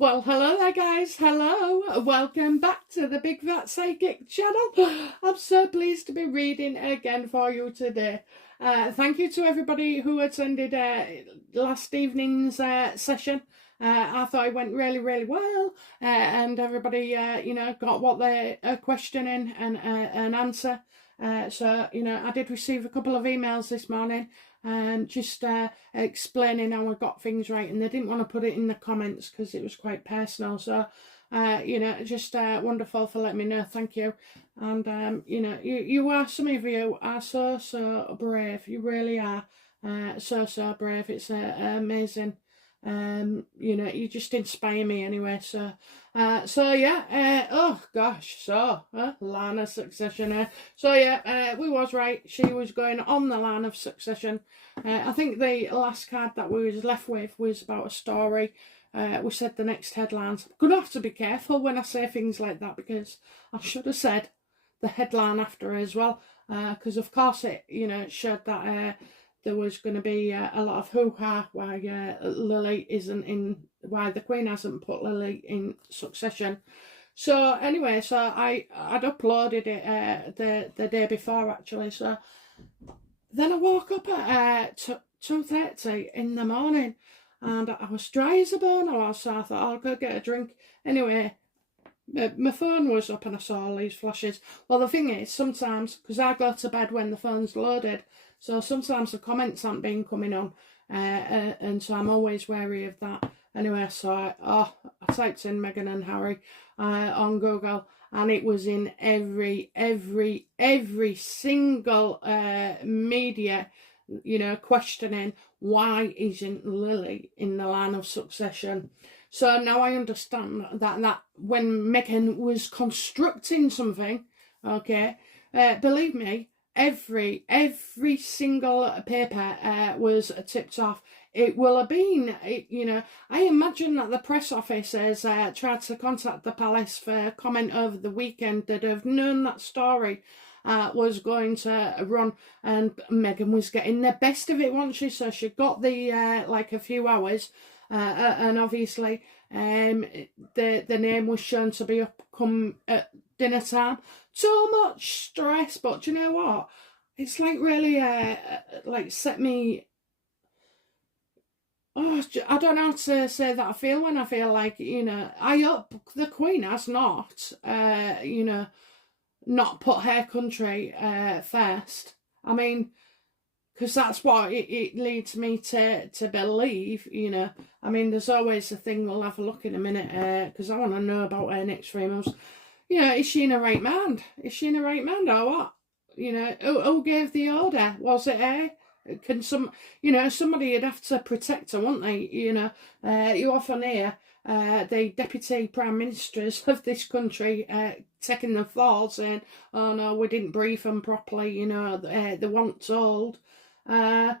Well, hello there guys, hello, welcome back to the Big Fat Psychic channel. I'm so pleased to be reading again for you today. Thank you to everybody who attended last evening's session. I thought it went really well, and everybody got what they questioning and answer. So I did receive a couple of emails this morning and just explaining how I got things right, and they didn't want to put it in the comments because it was quite personal. So just wonderful for letting me know. Thank you. And you are, some of you are so brave. You really are so brave. It's amazing. You just inspire me anyway. So oh gosh, line of succession. We was right. She was going on the line of succession. I think the last card that we was left with was about a story. We said the next headlines. I'm gonna have to be careful when I say things like that, because I should have said the headline after as well, because of course it showed that there was going to be a lot of hoo-ha why Lily isn't in, why the Queen hasn't put Lily in succession. So anyway, so I'd uploaded it the day before actually. So then I woke up at 2:30 in the morning, and I was dry as a bone. So I thought I'll go get a drink. Anyway, my phone was up and I saw all these flashes. Well, the thing is, sometimes, because I go to bed when the phone's loaded, so sometimes the comments aren't been coming on, and so I'm always wary of that. Anyway, so I typed in Meghan and Harry on Google, and it was in every single media, questioning why isn't Lily in the line of succession. So now I understand that when Meghan was constructing something, okay, believe me, every single paper was tipped off. It will have been, I imagine that the press office has tried to contact the palace for comment over the weekend that have known that story was going to run, and Meghan was getting the best of it, wasn't she? So she got the like a few hours, and obviously the name was shown to be up come at dinner time. So much stress, but do you know what? It's like really like set me. Oh, I don't know how to say that I feel when I feel like, I hope the Queen has not, not put her country first. I mean, because that's what it leads me to believe, I mean, there's always a thing, we'll have a look in a minute, because I want to know about her next 3 months. Is she in the right mind? Is she in the right mind or what? Who gave the order? Was it her? Can somebody would have to protect her, wouldn't they? You often hear the deputy prime ministers of this country taking the fall, saying, "Oh no, we didn't brief them properly." They weren't told. I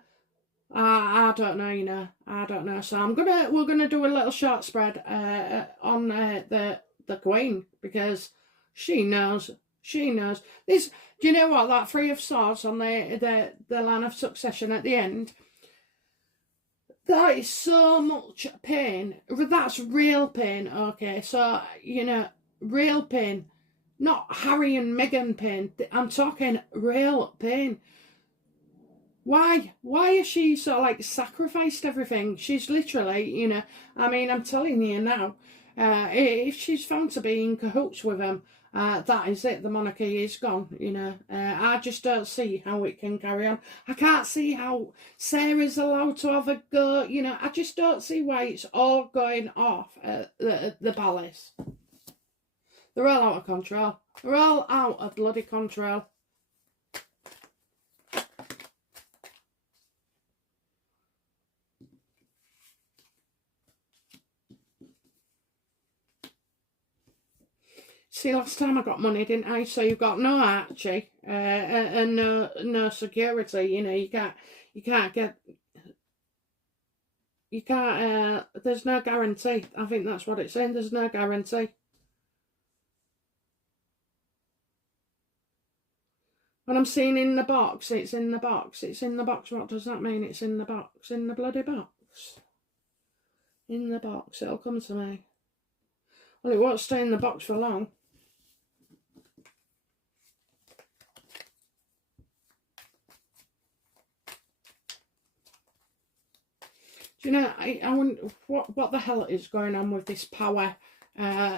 don't know. I don't know. So we're gonna do a little short spread on the Queen, because she knows. She knows this. Do you know what, that Three of Swords on the line of succession at the end? That is so much pain. That's real pain. Okay, so real pain, not Harry and Meghan pain. I'm talking real pain. Why has she sort of like sacrificed everything? She's literally, I mean, I'm telling you now, if she's found to be in cahoots with him, that is it. The monarchy is gone. I just don't see how it can carry on. I can't see how Sarah's allowed to have a go. I just don't see why it's all going off at the palace. They're all out of control. They're all out of bloody control. See, last time I got money, didn't I? So you've got no Archie and no security. You can't. There's no guarantee. I think that's what it's saying. There's no guarantee. When I'm seeing in the box, it's in the box. It's in the box. What does that mean? It's in the box. In the bloody box. In the box. It'll come to me. Well, it won't stay in the box for long. Do you know, I wonder what the hell is going on with this power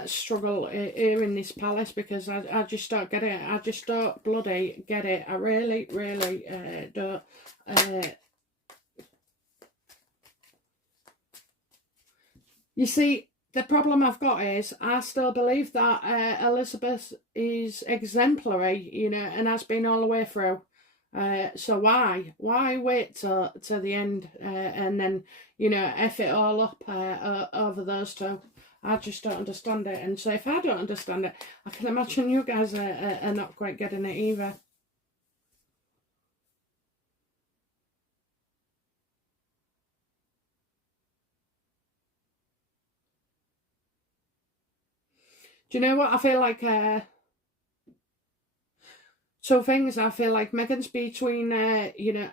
struggle here in this palace, because I just don't get it. I just don't bloody get it. I really, really don't. You see, the problem I've got is I still believe that Elizabeth is exemplary, you know, and has been all the way through. So why wait till the end and then, you know, F it all up over those two? I just don't understand it. And so if I don't understand it, I can imagine you guys are not quite getting it either. Do you know what I feel like? Two things. I feel like Meghan's between, you know,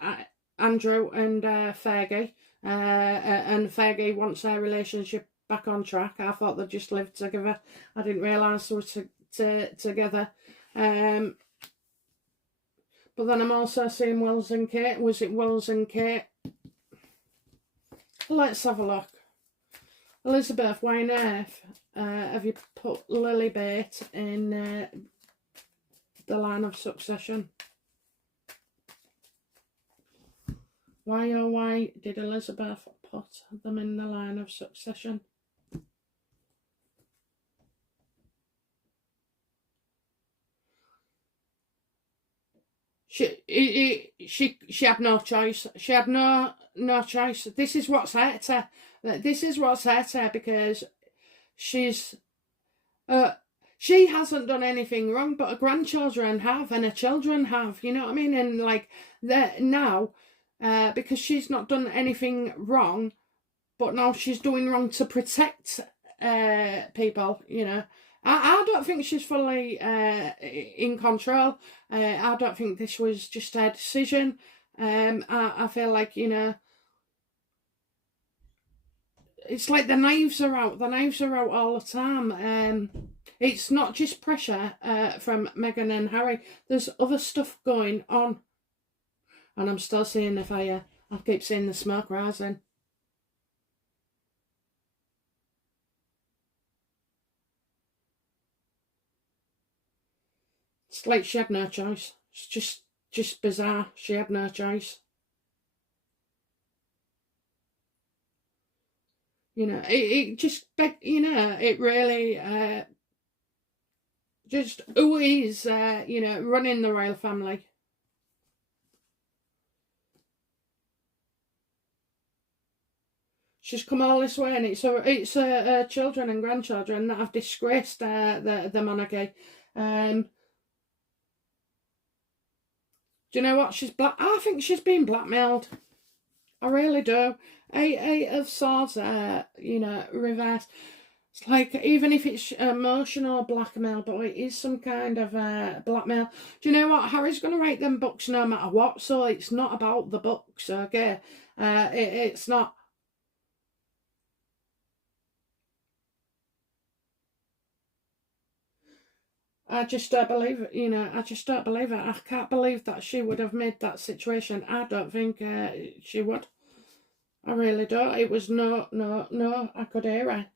Andrew and Fergie, and Fergie wants their relationship back on track. I thought they just lived together. I didn't realise they were together. But then I'm also seeing Wills and Kate. Was it Wills and Kate? Let's have a look. Elizabeth, why on earth have you put Lilibet in the line of succession? Why, oh why did Elizabeth put them in the line of succession? She had no choice. She had no choice. This is what's hurt her. This is what's hurt her, because she's she hasn't done anything wrong, but her grandchildren have, and her children have. You know what I mean? And like now, because she's not done anything wrong, but now she's doing wrong to protect people. You know. I don't think she's fully in control. I don't think this was just her decision. I feel like, you know, it's like the knives are out. The knives are out all the time. It's not just pressure from Meghan and Harry. There's other stuff going on. And I'm still seeing the fire. I keep seeing the smoke rising. It's like she had no choice. It's just bizarre. She had no choice. You know, it just, you know, it really, just who is, you know, running the royal family. She's come all this way, and it's her children and grandchildren that have disgraced the monarchy. Do you know what? I think she's been blackmailed. I really do. Eight of Swords, you know, reverse. It's like, even if it's emotional blackmail, but it is some kind of blackmail. Do you know what? Harry's going to write them books no matter what, so it's not about the books, okay? It's not. I just don't believe it, you know, I just don't believe it. I can't believe that she would have made that situation. I don't think she would. I really don't. It was no, I could hear her.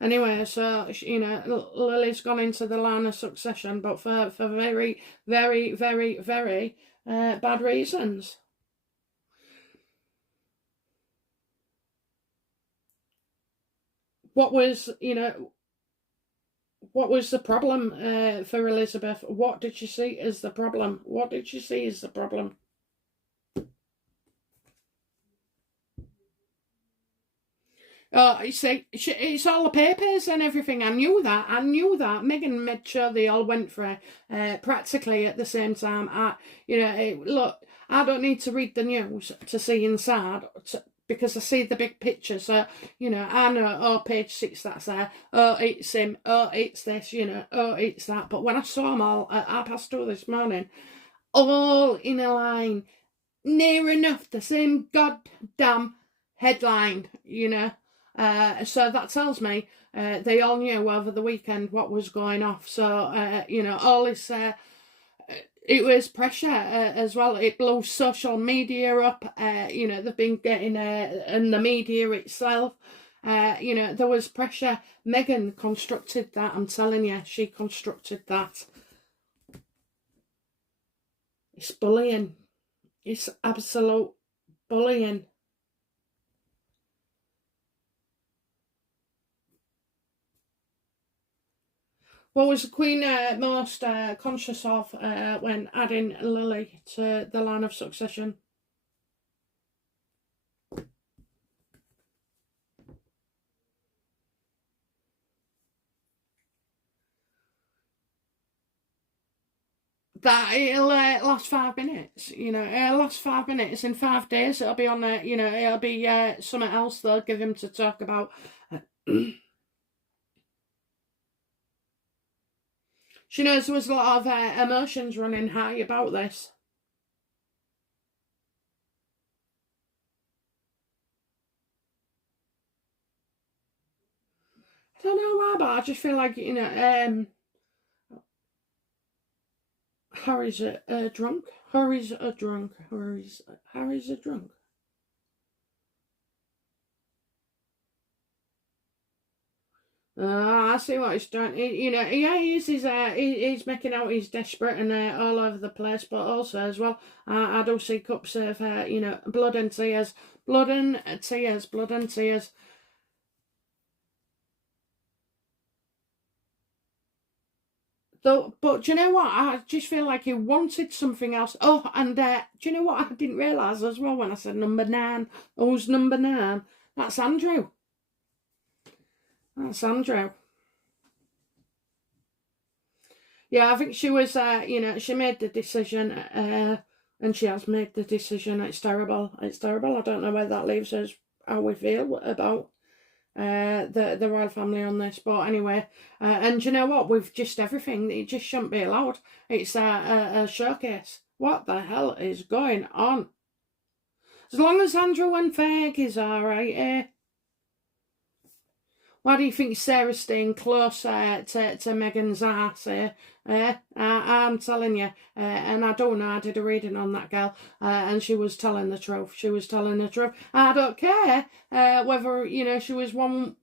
Anyway, so, you know, Lily's gone into the line of succession, but for very, very, very, very bad reasons. What was, you know, what was the problem for Elizabeth? What did she see as the problem? What did she see as the problem? Oh, you see, it's all the papers and everything. I knew that. Meghan made sure they all went for it practically at the same time. You know, look, I don't need to read the news to see inside, because I see the big picture. So, you know, I know, oh, page 6, that's there. Oh, it's him. Oh, it's this, you know. Oh, it's that. But when I saw them all at 2:30 this morning, all in a line, near enough the same goddamn headline, you know. So that tells me they all knew over the weekend what was going off. So, you know, all this, it was pressure as well. It blew social media up. You know, they've been getting, and the media itself, you know, there was pressure. Meghan constructed that, I'm telling you, she constructed that. It's bullying. It's absolute bullying. What was the Queen most conscious of when adding Lili to the line of succession? That it'll last 5 minutes, you know, it'll last 5 minutes. In 5 days it'll be on there, you know, it'll be something else they'll give him to talk about. She knows there was a lot of emotions running high about this. I don't know why, but I just feel like, you know, Harry's a drunk. Harry's a drunk. Harry's a drunk. I see what he's doing. You know, yeah, he's making out he's desperate and all over the place, but also as well, I do see cups of, you know, blood and tears. Blood and tears. Blood and tears. Though, but do you know what? I just feel like he wanted something else. Oh, and do you know what? I didn't realise as well when I said number 9. Who's number 9? That's Andrew. That's Andrew. Yeah, I think she was, you know, she made the decision, and she has made the decision. It's terrible. It's terrible. I don't know where that leaves us, how we feel about the royal family on this. But anyway, and you know what? With just everything, it just shouldn't be allowed. It's a showcase. What the hell is going on? As long as Andrew and Ferg is alright, eh? Why do you think Sarah's staying close to Meghan's ass? I'm telling you, and I don't know, I did a reading on that girl, and she was telling the truth. She was telling the truth. I don't care whether, you know, she was 1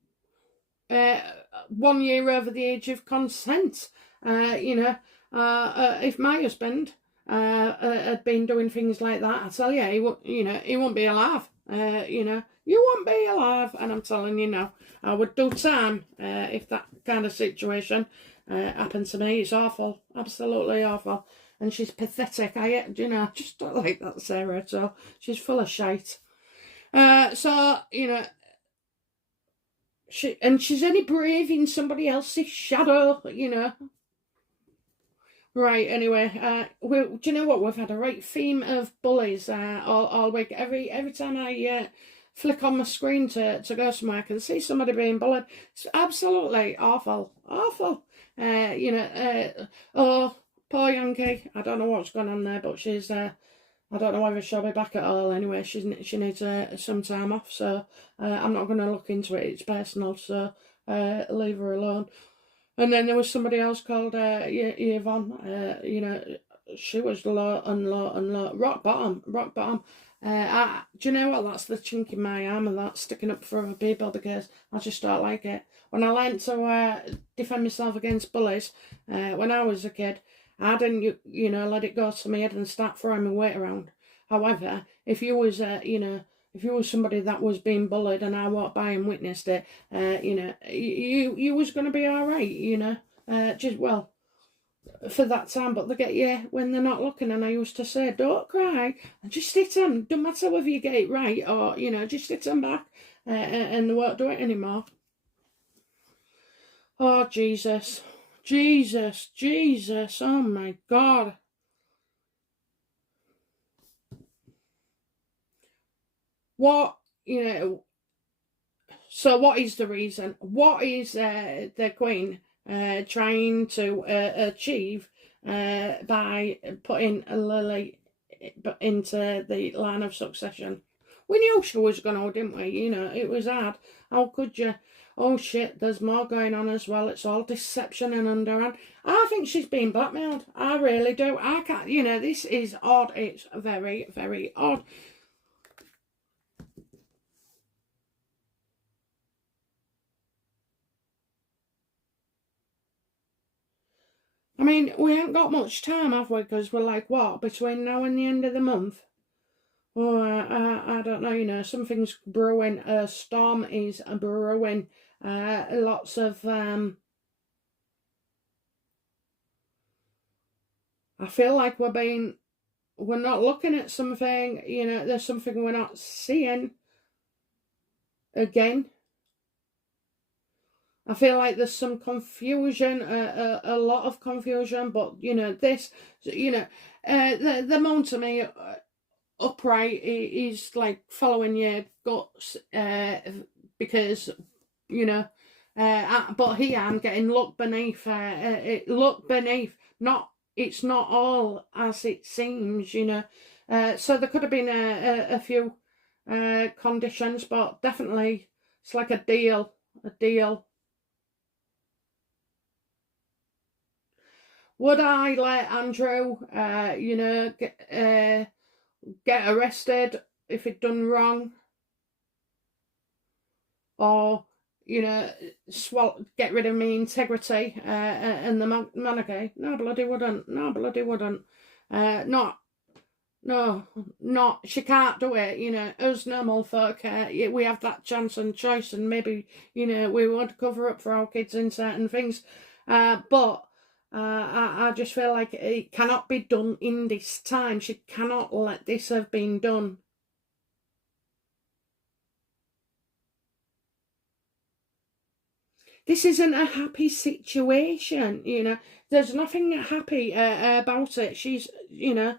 year over the age of consent. You know, if my husband had been doing things like that, I tell you, you know, he wouldn't be alive. You know, you won't be alive, and I'm telling you now, I would do time if that kind of situation happened to me. It's awful, absolutely awful, and she's pathetic. You know, I just don't like that Sarah at all. She's full of shite. So you know, she's only braving somebody else's shadow. You know. Right, anyway, do you know what? We've had a right theme of bullies all week. Every time I flick on my screen to go somewhere, I can see somebody being bullied. It's absolutely awful, awful. You know, oh, poor Yankee. I don't know what's going on there, but she's, I don't know whether she'll be back at all anyway. She needs some time off, so I'm not going to look into it. It's personal, so leave her alone. And then there was somebody else called Yvonne. You know, she was low and low and low. Rock bottom, rock bottom. Do you know what? That's the chink in my arm, and that's sticking up for other people because I just don't like it. When I learned to defend myself against bullies when I was a kid, I didn't, you know, let it go to my head and start throwing my weight around. However, if you was, you know, if you was somebody that was being bullied and I walked by and witnessed it, you know, you was going to be all right, you know, just, well, for that time, but they get you when they're not looking. And I used to say, don't cry, and just hit them. Don't matter whether you get it right or, you know, just hit them back, and they won't do it anymore. Oh, Jesus. Jesus, Jesus, oh my God. What, you know, so what is the reason? What is the Queen trying to achieve by putting Lili into the line of succession? We knew she was going to, didn't we? You know, it was hard. How could you? Oh shit, there's more going on as well. It's all deception and underhand. I think she's been blackmailed. I really do. I can't, you know, this is odd. It's very, very odd. I mean, we ain't got much time, have we? Because we're like, what, between now and the end of the month? Oh, I don't know, you know, something's brewing. A storm is brewing. Lots of, I feel like we're not looking at something, you know, there's something we're not seeing again. I feel like there's some confusion, a lot of confusion, but, you know, this, you know, the moan to me, upright, is like following your guts, because, you know, but here I'm getting look beneath, look beneath, not, it's not all as it seems, you know, so there could have been a few conditions, but definitely it's like a deal. Would I let Andrew, you know, get arrested if he'd done wrong? Or, you know, get rid of me integrity and the monarchy? No, bloody wouldn't. No, bloody wouldn't. Not, she can't do it, you know, us normal folk, we have that chance and choice, and maybe, you know, we would cover up for our kids in certain things, but I just feel like it cannot be done in this time. She cannot let this have been done. This isn't a happy situation, you know. There's nothing happy about it. She's, you know.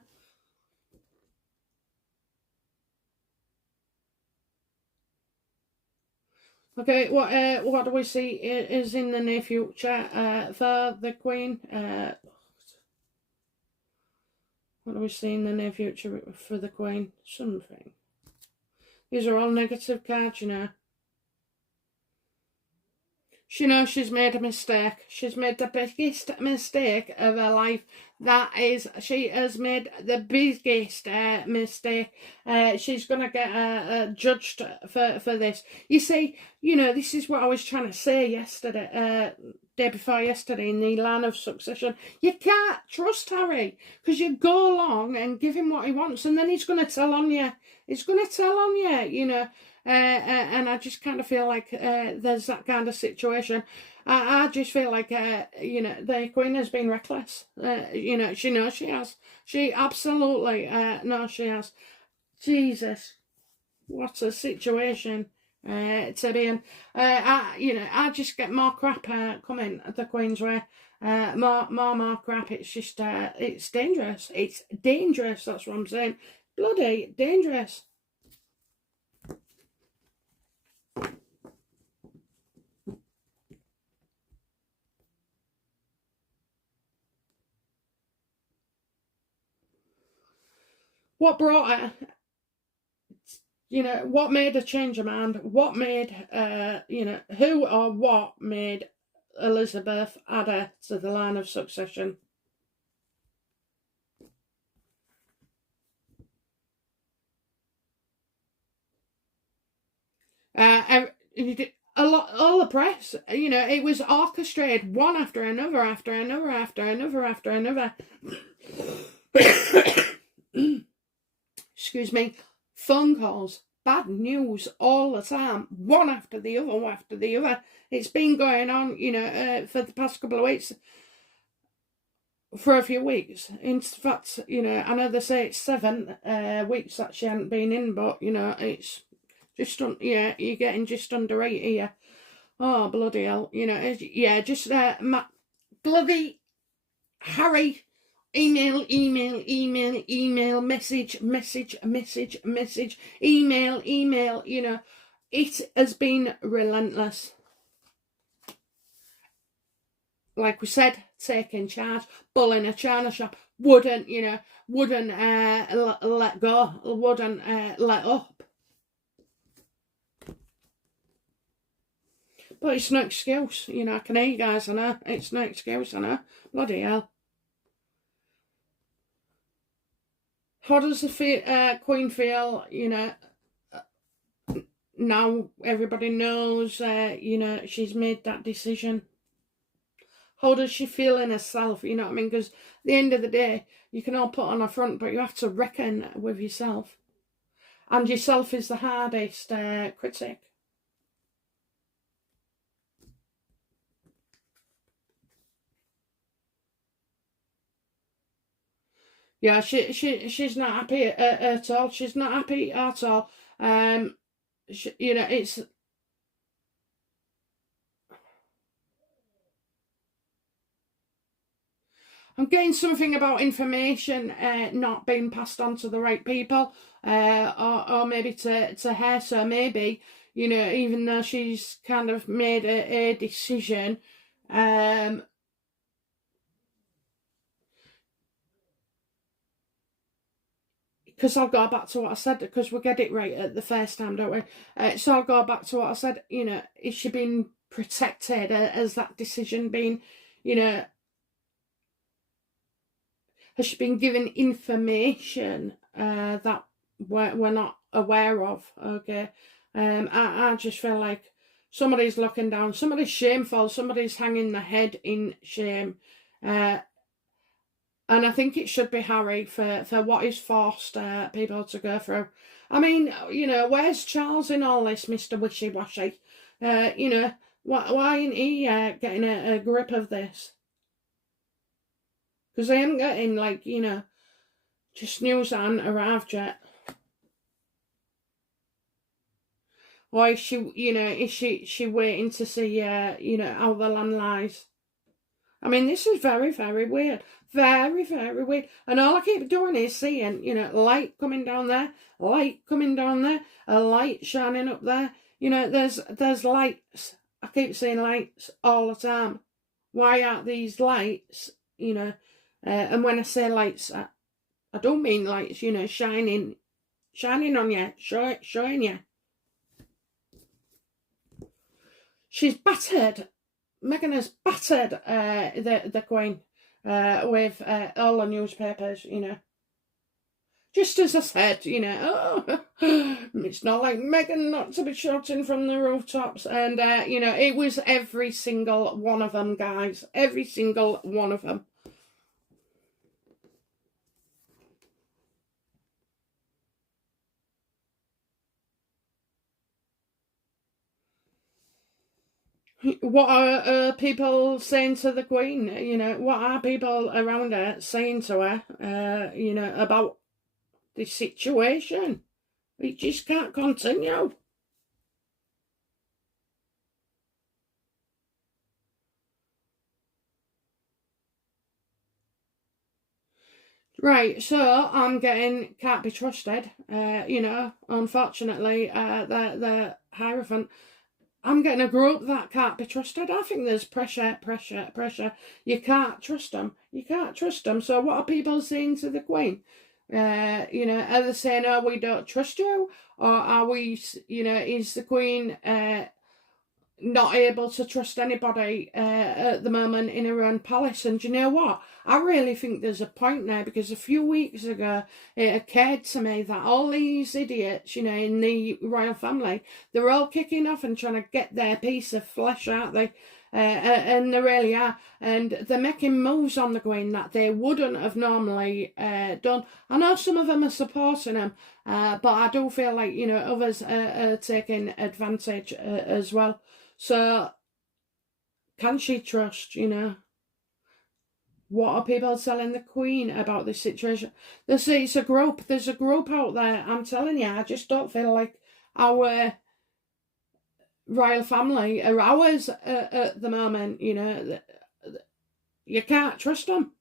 Okay, what do we see is in the near future for the Queen? What do we see in the near future for the Queen? Something. These are all negative cards, you know. She knows she's made a mistake. She's made the biggest mistake of her life. That is, she has made the biggest mistake. She's going to get judged for this. You see, you know, this is what I was trying to say yesterday, day before yesterday, in the line of succession. You can't trust Harry, because you go along and give him what he wants, and then he's going to tell on you. He's going to tell on you, you know. And I just kind of feel like there's that kind of situation. I just feel like, you know, the Queen has been reckless. You know, she knows she has. She absolutely knows she has. Jesus, what a situation to be in. You know, I just get more crap coming the Queen's way. More crap. It's just, it's dangerous. It's dangerous, that's what I'm saying. Bloody dangerous. What brought her, you know, what made her change her mind? What made, you know, who or what made Elizabeth add her to the line of succession? All the press, you know, it was orchestrated, one after another, after another. Excuse me. Phone calls, bad news all the time, one after the other. It's been going on, you know, for the past couple of weeks, for a few weeks. In fact, you know, I know they say it's 7 weeks that she hadn't been in, but, you know, it's just, yeah, you're getting just under 8 here. Oh, bloody hell, you know, yeah, just, bloody Harry. Email, message, email, you know, it has been relentless. Like we said, taking charge, bull in a china shop, wouldn't let go, wouldn't let up. But it's no excuse, you know. I can hear you guys, I know. It's no excuse, I know. Bloody hell. How does the Queen feel, you know, now everybody knows, you know, she's made that decision? How does she feel in herself, you know what I mean? Because at the end of the day, you can all put on a front, but you have to reckon with yourself. And yourself is the hardest critic. Yeah, she's not happy at all. She's not happy at all. You know, it's... I'm getting something about information not being passed on to the right people, or maybe to her. So maybe, you know, even though she's kind of made a decision, because I'll go back to what I said, because we get it right at the first time, don't we? So I'll go back to what I said, you know, is she being protected? Has that decision been, you know, has she been given information that we're not aware of? Okay. I just feel like somebody's looking down, somebody's shameful, somebody's hanging their head in shame. And I think it should be Harry for what he's forced people to go through. I mean, you know, where's Charles in all this, Mr. Wishy-Washy? You know, why ain't he getting a grip of this? Because they ain't getting, like, you know, just news that hadn't arrived yet. Or is she, you know, is she waiting to see, you know, how the land lies? I mean, this is very, very weird. Very, very weird. And all I keep doing is seeing, you know, light coming down there, light coming down there, a light shining up there. You know, there's lights. I keep seeing lights all the time. Why aren't these lights, you know, and when I say lights, I don't mean lights, you know, shining on you, showing you. She's battered. Meghan has battered the Queen with all the newspapers, you know. Just as I said, you know, oh, it's not like Meghan not to be shouting from the rooftops. And, you know, it was every single one of them, guys. Every single one of them. What are people saying to the Queen? You know, what are people around her saying to her, you know, about this situation? It just can't continue. Right, so I'm getting can't be trusted. You know, unfortunately, the Hierophant. I'm getting a group that can't be trusted. I think there's pressure. You can't trust them. You can't trust them. So what are people saying to the Queen? You know, are they saying, "Oh, we don't trust you," or are we? You know, is the Queen not able to trust anybody at the moment in her own palace? And do you know what? I really think there's a point there, because a few weeks ago it occurred to me that all these idiots, you know, in the royal family, they're all kicking off and trying to get their piece of flesh, aren't they? And they really are. And they're making moves on the Queen that they wouldn't have normally done. I know some of them are supporting them, but I do feel like, you know, others are taking advantage as well. So, can she trust, you know? What are people telling the Queen about this situation? They say it's a group. There's a group out there. I'm telling you, I just don't feel like our royal family are ours at the moment, you know. You can't trust them.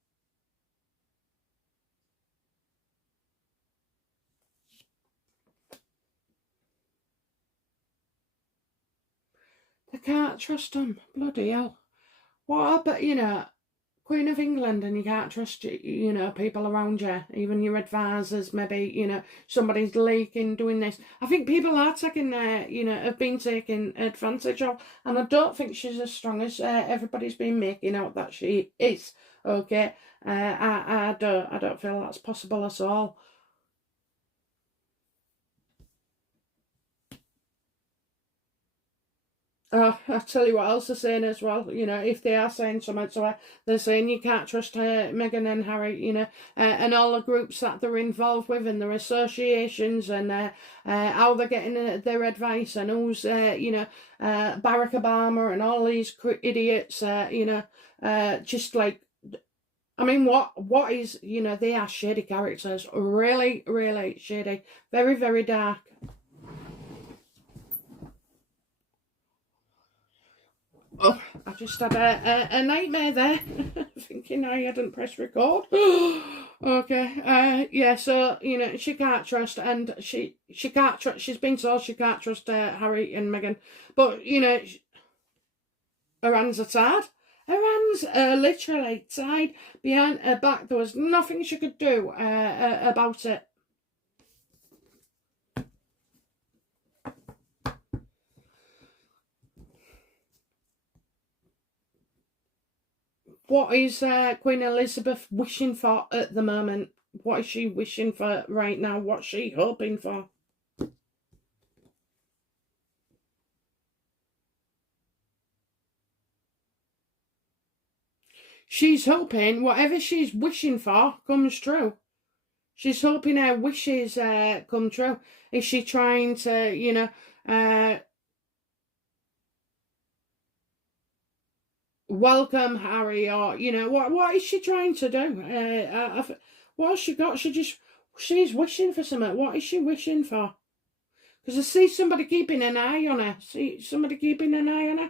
They can't trust them. Bloody hell. What about, you know, Queen of England and you can't trust, you know, people around you, even your advisors, maybe, you know, somebody's leaking, doing this. I think people are taking, you know, have been taken advantage of, and I don't think she's as strong as everybody's been making out that she is, okay? I don't feel that's possible at all. Oh, I tell you what else they're saying as well. You know, if they are saying something to her, they're saying you can't trust Meghan and Harry. You know, and all the groups that they're involved with and their associations and how they're getting their advice and who's you know, Barack Obama and all these idiots. You know, just like. I mean, what is, you know, they are shady characters. Really, really shady. Very, very dark. Oh, I just had a nightmare there, thinking I hadn't pressed record. Okay, yeah, so, you know, she can't trust, and she can't trust, she's been told she can't trust Harry and Meghan, but, you know, her hands are tied. Her hands are literally tied behind her back. There was nothing she could do about it. What is Queen Elizabeth wishing for at the moment? What is she wishing for right now? What's she hoping for? She's hoping whatever she's wishing for comes true. She's hoping her wishes come true. Is she trying to, you know, welcome Harry, or, you know, what is she trying to do? What has she got? She's wishing for something. What is she wishing for? Because I see somebody keeping an eye on her. See somebody keeping an eye on her.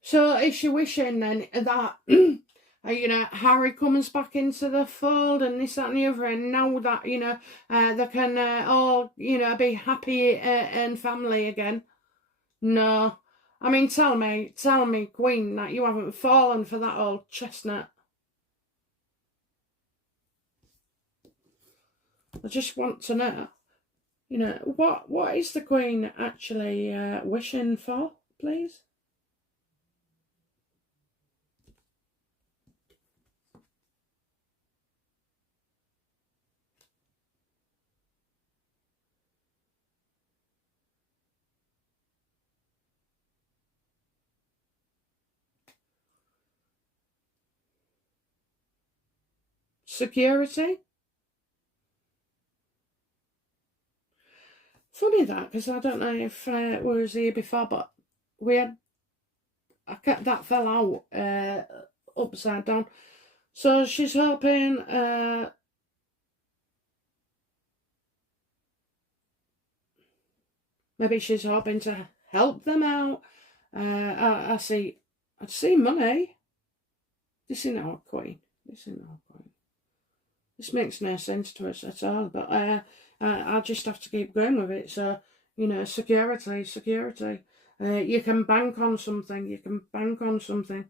So is she wishing then that, you know, Harry comes back into the fold and this, that and the other, and now that, you know, they can all, you know, be happy and family again? No. I mean, tell me, Queen, that you haven't fallen for that old chestnut. I just want to know, you know, what is the Queen actually wishing for, please? Security? Funny that, because I don't know if we was here before, but we had, that fell out upside down. So she's hoping maybe she's hoping to help them out. I see money. This is not a Queen. This is not a Queen. This makes no sense to us at all. But I'll just have to keep going with it. So, you know, security. You can bank on something. You can bank on something.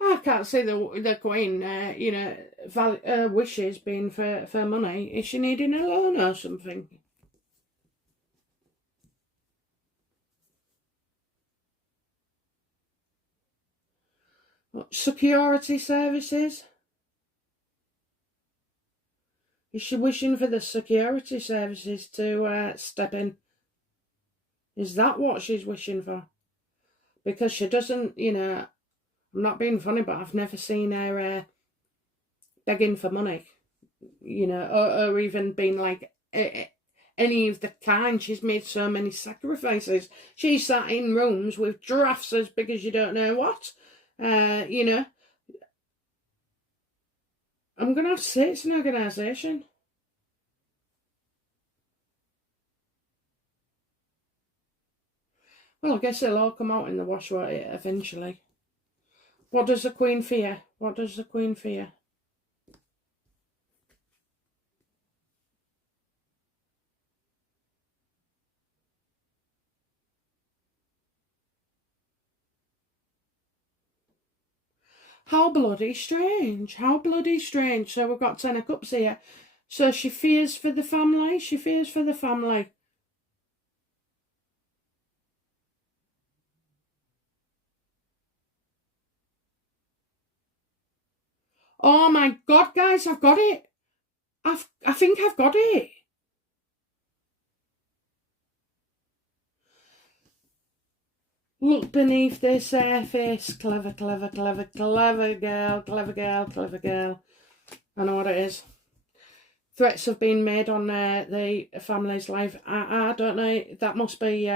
I can't see the Queen, you know, wishes being for money. Is she needing a loan or something? What, security services? Is she wishing for the security services to step in? Is that what she's wishing for? Because she doesn't, you know, I'm not being funny, but I've never seen her begging for money, you know, or even being like any of the kind. She's made so many sacrifices. She sat in rooms with drafts as big as you don't know what. You know, I'm going to have to say it's an organisation. Well, I guess it'll all come out in the wash, won't it, eventually. What does the Queen fear? What does the Queen fear? How bloody strange. How bloody strange. So we've got Ten of Cups here. So she fears for the family. She fears for the family. Oh my God, guys, I've got it. I think I've got it. Look beneath the surface. Clever, clever, clever, clever girl, clever girl, clever girl. I know what it is. Threats have been made on the family's life. I don't know. That must be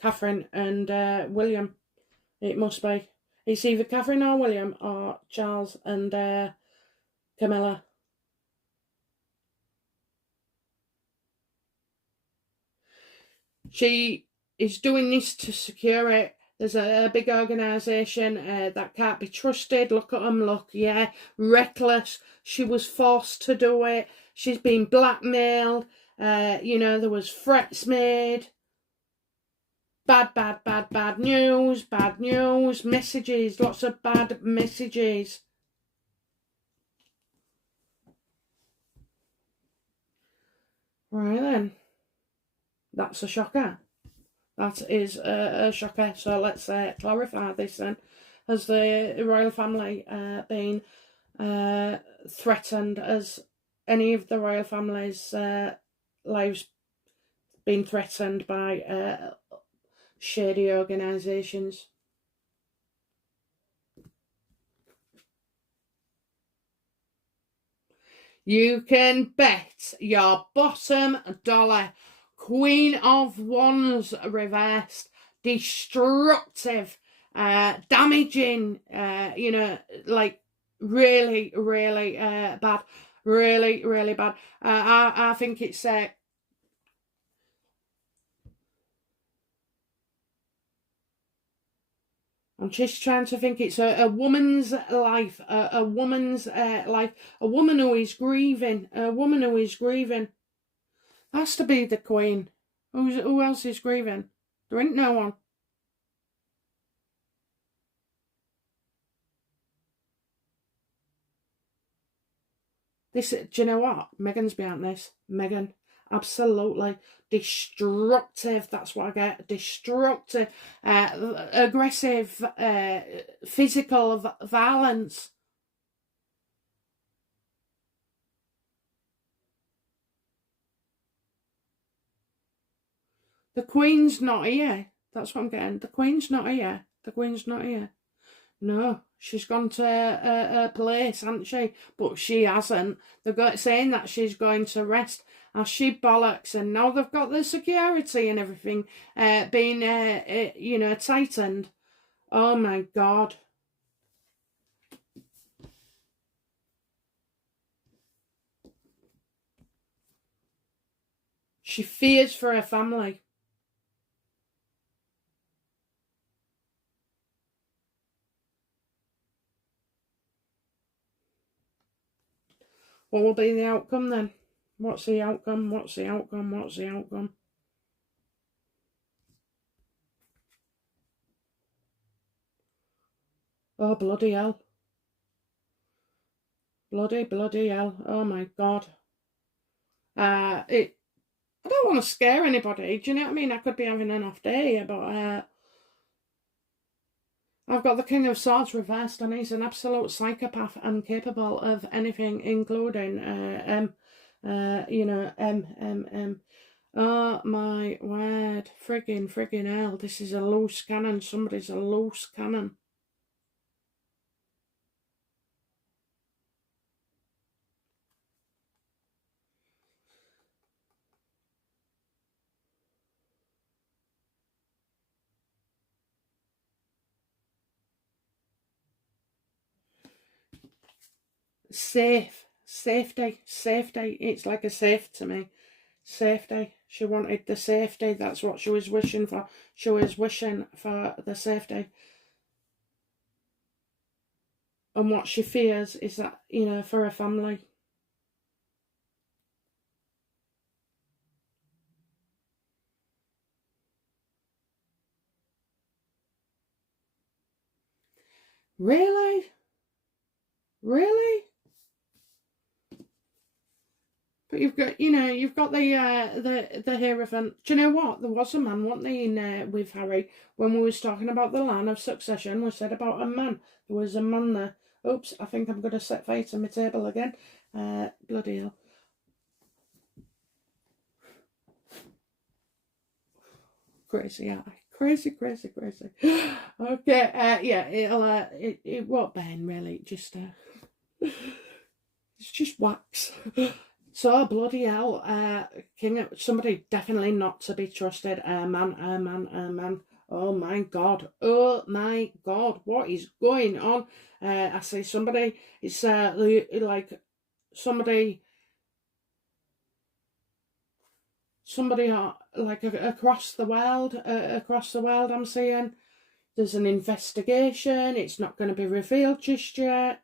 Catherine and William. It must be. It's either Catherine or William or Charles and Camilla. She is doing this to secure it. There's a big organisation that can't be trusted. Look at them, look, yeah, reckless. She was forced to do it. She's been blackmailed. There was threats made. Bad news, messages, lots of bad messages. Right then, that's a shocker. That is a shocker. So let's clarify this then. Has the royal family been threatened? Has any of the royal family's lives been threatened by shady organisations? You can bet your bottom dollar. Queen of Wands reversed. Destructive, damaging, like really, really bad. Really, really bad. I think it's I'm just trying to think. It's a woman's life, a woman's life, a woman who is grieving, a woman who is grieving. Has to be the Queen. Who else is grieving? There ain't no one. Do you know what? Meghan's behind this. Meghan. Absolutely. Destructive. That's what I get. Destructive. Aggressive. Physical violence. The Queen's not here. That's what I'm getting. The Queen's not here. The Queen's not here. No, she's gone to a place, hasn't she? But she hasn't. They're saying that she's going to rest. As she bollocks, and now they've got the security and everything being, tightened. Oh my God. She fears for her family. What will be the outcome then? What's the outcome? What's the outcome? What's the outcome? Oh, bloody hell. Bloody hell. Oh my God. I don't want to scare anybody. Do you know what I mean? I could be having an off day, but I've got the King of Swords reversed, and he's an absolute psychopath and capable of anything, including Oh my word, friggin' hell! This is a loose cannon. Somebody's a loose cannon. Safety. It's like a safe to me. Safety. She wanted the safety. That's what she was wishing for. She was wishing for the safety. And what she fears is that, you know, for her family. Really? Really? But you've got, you know, you've got the hierophant. Do you know what? There was a man, wasn't there, in with Harry when we was talking about the line of succession. We said about a man. There was a man there. Oops, I think I'm going to set fire to my table again. Bloody hell. Crazy, yeah. Crazy. Okay, yeah, it won't burn really. Just it's just wax. So bloody hell, King, somebody definitely not to be trusted. A man. Oh my god, what is going on? I see somebody. It's like somebody like across the world. I'm seeing there's an investigation. It's not going to be revealed just yet.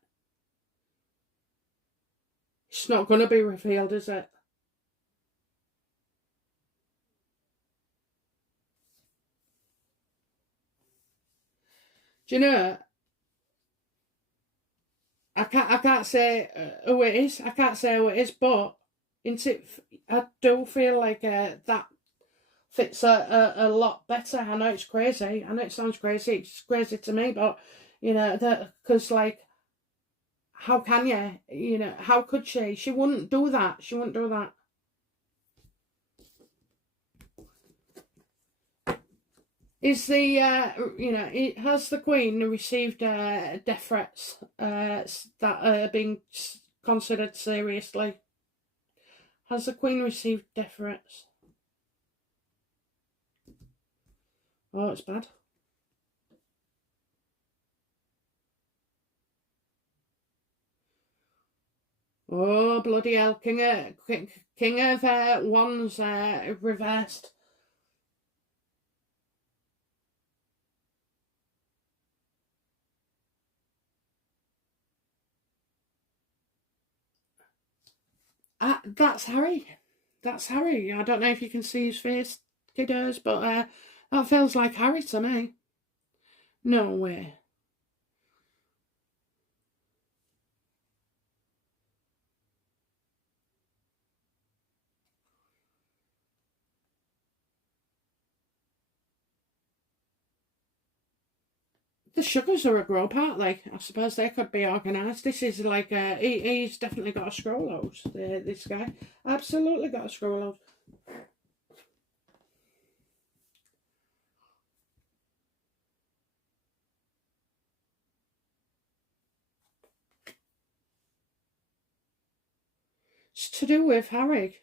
It's not going to be revealed, is it? Do you know? I can't say who it is. I can't say who it is, but I do feel like that fits a lot better. I know it's crazy. I know it sounds crazy. It's crazy to me, but you know that because like, how can you? You know, how could she? She wouldn't do that. She wouldn't do that. Is the you know, has the Queen received death threats that are being considered seriously? Has the Queen received death threats? Oh, it's bad. Oh, bloody hell. King of Wands reversed. That's Harry. That's Harry. I don't know if you can see his face, kiddos, but that feels like Harry to me. No way. The sugars are a grow part, like I suppose they could be organised. This is like he's definitely got a scroll load. This guy, absolutely got a scroll load. It's to do with Harry.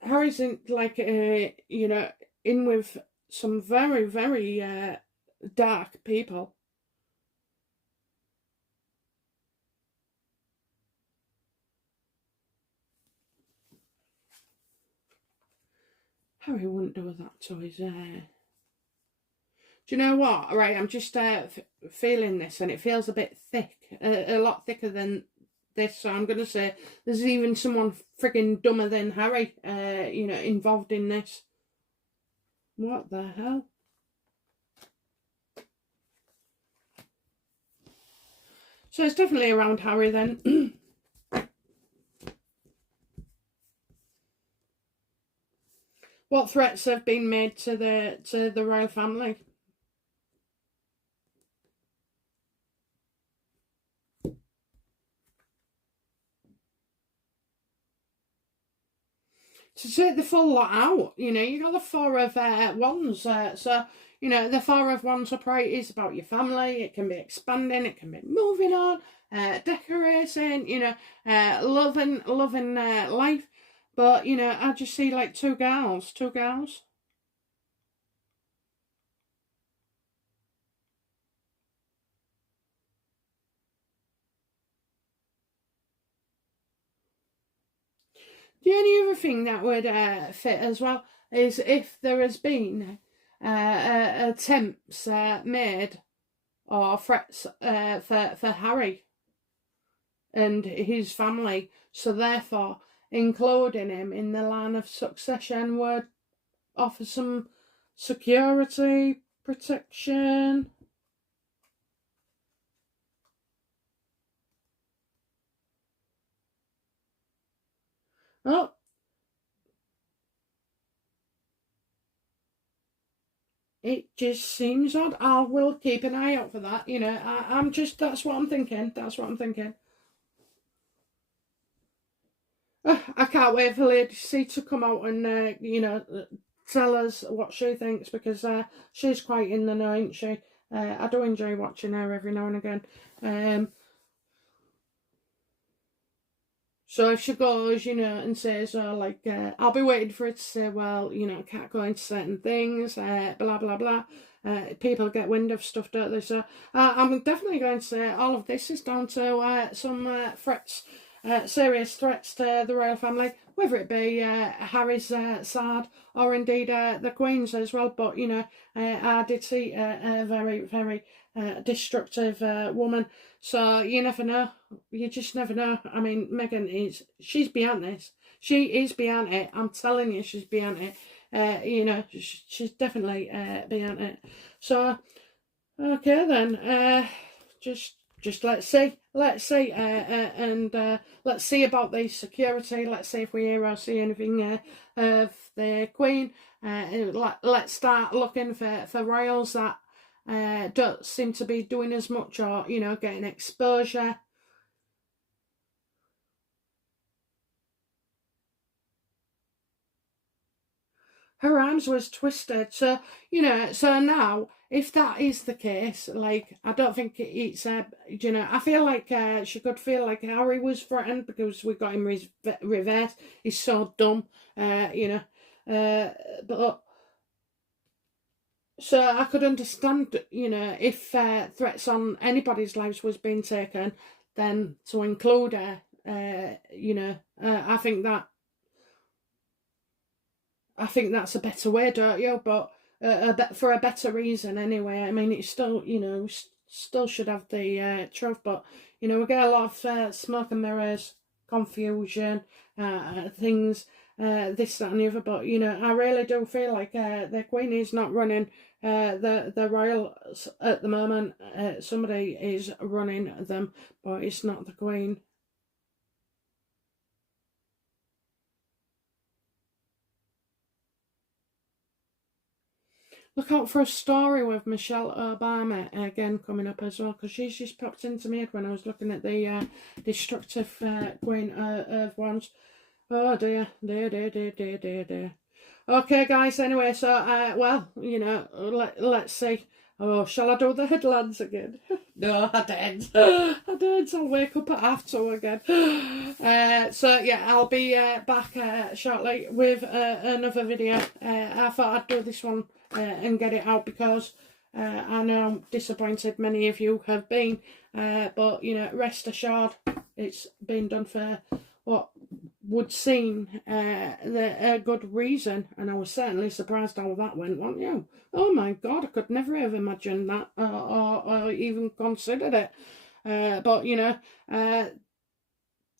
Harry's in like you know, in with some very dark people. Harry wouldn't do that to his. Do you know what? Right, I'm just feeling this, and it feels a bit thick, a lot thicker than this. So I'm gonna say there's even someone frigging dumber than Harry, you know, involved in this. What the hell? So it's definitely around Harry then. What threats have been made to the royal family? To take the full lot out, you know, you got the Four of Wands, so you know the Four of Wands upright is about your family. It can be expanding, it can be moving on, decorating, you know, loving life. But you know, I just see like two gals. The only other thing that would fit as well is if there has been attempts made or threats for Harry and his family, so therefore including him in the line of succession would offer some security, protection. Oh, it just seems odd. I will keep an eye out for that. You know, I'm just, that's what I'm thinking. That's what I'm thinking. I can't wait for Lady C to come out and, you know, tell us what she thinks, because she's quite in the know, isn't she? I do enjoy watching her every now and again. So if she goes, you know, and says, like, I'll be waiting for it to say, well, you know, I can't go into certain things, blah, blah, blah. People get wind of stuff, don't they? So I'm definitely going to say all of this is down to some threats, serious threats to the royal family, whether it be Harry's side or indeed the Queen's as well. But, you know, I did see a very, very destructive woman. So you never know. You just never know. I mean, Meghan she's behind this. She is behind it. I'm telling you, she's behind it. You know, she's definitely behind it. So, okay then. Just let's see. Let's see. And let's see about the security. Let's see if we hear or see anything of the Queen. Let's start looking for royals that don't seem to be doing as much, or, you know, getting exposure. Her arms was twisted, so, you know, so now if that is the case, like, I don't think it's you know, I feel like she could feel like Harry was threatened because we got him reverse. He's so dumb, you know, but. So I could understand, you know, if threats on anybody's lives was being taken, then to include her, you know, I think that's a better way, don't you? But for a better reason anyway. I mean, it's still, you know, still should have the truth, but, you know, we get a lot of smoke and mirrors, confusion, things, this, that and the other. But, you know, I really do feel like the Queen is not running the royals at the moment. Somebody is running them, but it's not the Queen. Look out for a story with Michelle Obama again coming up as well, because she's just popped into my head when I was looking at the destructive Queen of Wands. Oh dear, dear. Okay, guys. Anyway, so well, you know, let's see. Oh, shall I do the headlines again? No, I didn't. I didn't. I'll wake up at 2:30 again. So yeah, I'll be back shortly with another video. I thought I'd do this one and get it out because I know I'm disappointed many of you have been. But, you know, rest assured, it's been done for what would seem a good reason, and I was certainly surprised how that went, weren't you? Oh my God, I could never have imagined that or even considered it. But, you know,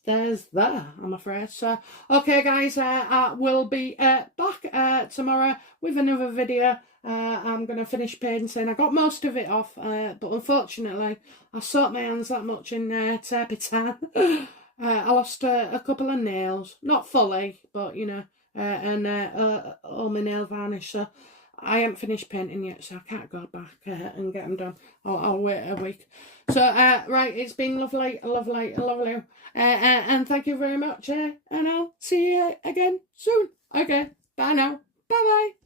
there's that, I'm afraid. So, okay, guys, I will be back tomorrow with another video. I'm going to finish painting. I got most of it off, but unfortunately, I soaked my hands that much in turpentine. I lost a couple of nails, not fully, but, you know, and all my nail varnish. So I haven't finished painting yet, so I can't go back and get them done. I'll wait a week. So, right, it's been lovely. And thank you very much, and I'll see you again soon. Okay, bye now. Bye-bye.